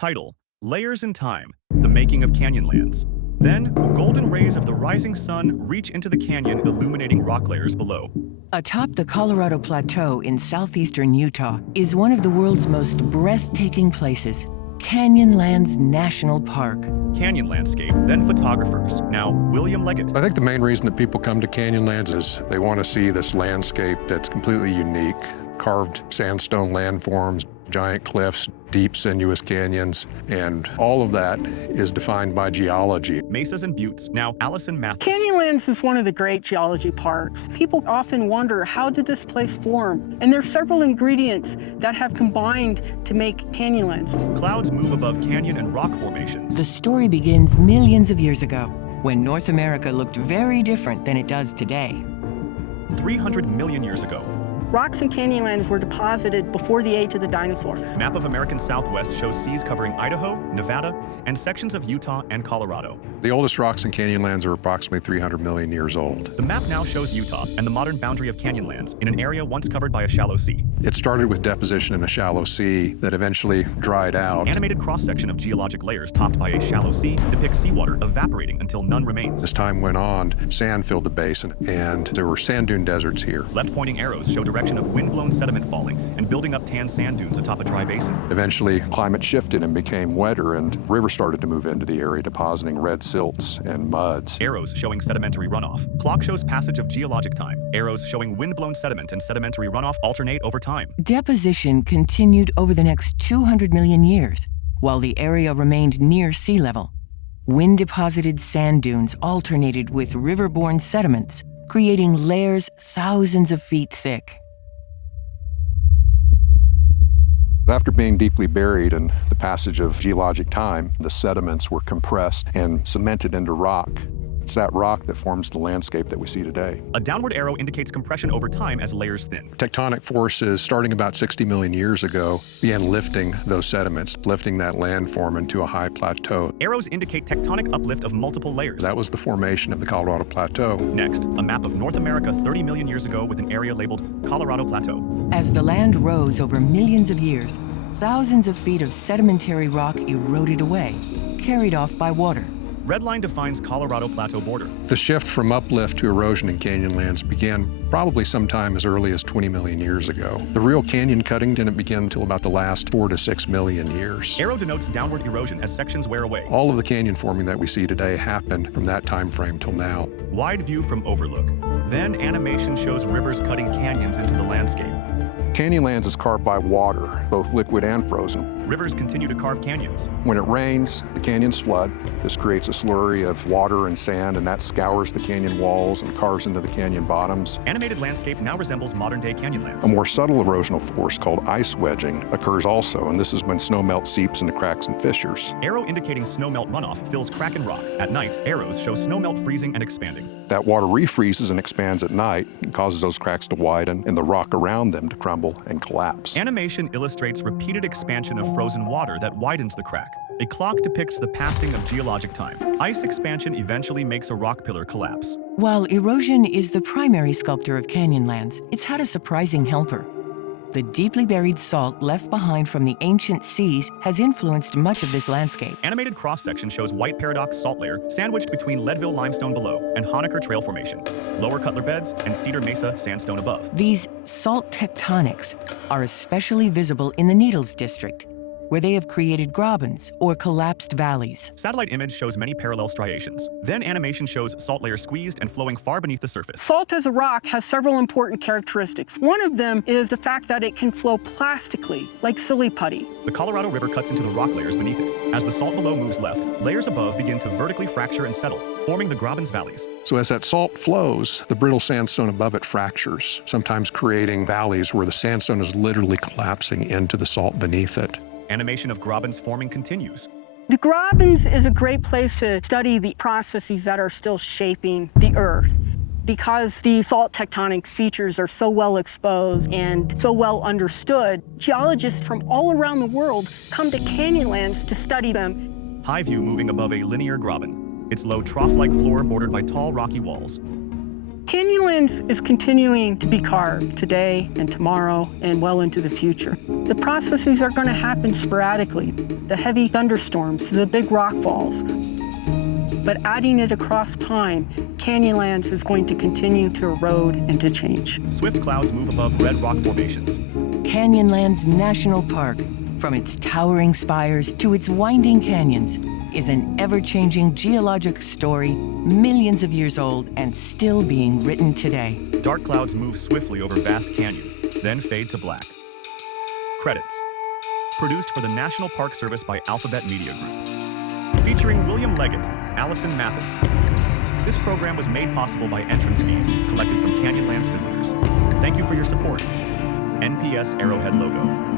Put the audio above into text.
Title: Layers in Time, The Making of Canyonlands. Then, golden rays of the rising sun reach into the canyon, illuminating rock layers below. Atop the Colorado Plateau in southeastern Utah is one of the world's most breathtaking places, Canyonlands National Park. Canyon landscape, then photographers. Now, William Leggett. I think the main reason that people come to Canyonlands is they want to see this landscape that's completely unique. Carved sandstone landforms, giant cliffs, deep sinuous canyons, and all of that is defined by geology. Mesas and buttes. Now, Allison Mathis. Canyonlands is one of the great geology parks. People often wonder, how did this place form? And there are several ingredients that have combined to make Canyonlands. Clouds move above canyon and rock formations. The story begins millions of years ago, when North America looked very different than it does today. 300 million years ago. Rocks in Canyonlands were deposited before the age of the dinosaurs. Map of American Southwest shows seas covering Idaho, Nevada, and sections of Utah and Colorado. The oldest rocks in Canyonlands are approximately 300 million years old. The map now shows Utah and the modern boundary of Canyonlands in an area once covered by a shallow sea. It started with deposition in a shallow sea that eventually dried out. Animated cross-section of geologic layers topped by a shallow sea depicts seawater evaporating until none remains. As time went on, sand filled the basin, and there were sand dune deserts here. Left-pointing arrows show direction of wind-blown sediment falling and building up tan sand dunes atop a dry basin. Eventually, climate shifted and became wetter, and rivers started to move into the area, depositing red silts and muds. Arrows showing sedimentary runoff. Clock shows passage of geologic time. Arrows showing wind-blown sediment and sedimentary runoff alternate over time. Deposition continued over the next 200 million years, while the area remained near sea level. Wind-deposited sand dunes alternated with river-borne sediments, creating layers thousands of feet thick. After being deeply buried in the passage of geologic time, the sediments were compressed and cemented into rock. It's that rock that forms the landscape that we see today. A downward arrow indicates compression over time as layers thin. Tectonic forces, starting about 60 million years ago, began lifting those sediments, lifting that landform into a high plateau. Arrows indicate tectonic uplift of multiple layers. That was the formation of the Colorado Plateau. Next, a map of North America 30 million years ago with an area labeled Colorado Plateau. As the land rose over millions of years, thousands of feet of sedimentary rock eroded away, carried off by water. Red line defines Colorado Plateau border. The shift from uplift to erosion in Canyonlands began probably sometime as early as 20 million years ago. The real canyon cutting didn't begin until about the last 4 to 6 million years. Arrow denotes downward erosion as sections wear away. All of the canyon forming that we see today happened from that time frame till now. Wide view from overlook. Then animation shows rivers cutting canyons into the landscape. Canyonlands is carved by water, both liquid and frozen. Rivers continue to carve canyons. When it rains, the canyons flood. This creates a slurry of water and sand, and that scours the canyon walls and carves into the canyon bottoms. Animated landscape now resembles modern-day Canyonlands. A more subtle erosional force called ice wedging occurs also, and this is when snowmelt seeps into cracks and fissures. Arrow indicating snowmelt runoff fills crack and rock. At night, arrows show snowmelt freezing and expanding. That water refreezes and expands at night and causes those cracks to widen and the rock around them to crumble and collapse. Animation illustrates repeated expansion of frozen water that widens the crack. A clock depicts the passing of geologic time. Ice expansion eventually makes a rock pillar collapse. While erosion is the primary sculptor of Canyonlands, it's had a surprising helper. The deeply buried salt left behind from the ancient seas has influenced much of this landscape. Animated cross-section shows White Paradox salt layer sandwiched between Leadville limestone below and Honaker Trail Formation, Lower Cutler Beds, and Cedar Mesa sandstone above. These salt tectonics are especially visible in the Needles District, where they have created grabens or collapsed valleys. Satellite image shows many parallel striations. Then animation shows salt layer squeezed and flowing far beneath the surface. Salt as a rock has several important characteristics. One of them is the fact that it can flow plastically, like silly putty. The Colorado River cuts into the rock layers beneath it. As the salt below moves left, layers above begin to vertically fracture and settle, forming the grabens valleys. So as that salt flows, the brittle sandstone above it fractures, sometimes creating valleys where the sandstone is literally collapsing into the salt beneath it. Animation of grabens forming continues. The grabens is a great place to study the processes that are still shaping the Earth. Because the salt tectonic features are so well exposed and so well understood, geologists from all around the world come to Canyonlands to study them. High view moving above a linear graben. Its low trough-like floor bordered by tall rocky walls. Canyonlands is continuing to be carved today and tomorrow and well into the future. The processes are going to happen sporadically, the heavy thunderstorms, the big rock falls. But adding it across time, Canyonlands is going to continue to erode and to change. Swift clouds move above red rock formations. Canyonlands National Park, from its towering spires to its winding canyons, is an ever-changing geologic story, millions of years old and still being written today. Dark clouds move swiftly over vast canyon, then fade to black. Credits. Produced for the National Park Service by Alphabet Media Group. Featuring William Leggett, Allison Mathis. This program was made possible by entrance fees collected from Canyonlands visitors. Thank you for your support. NPS Arrowhead logo.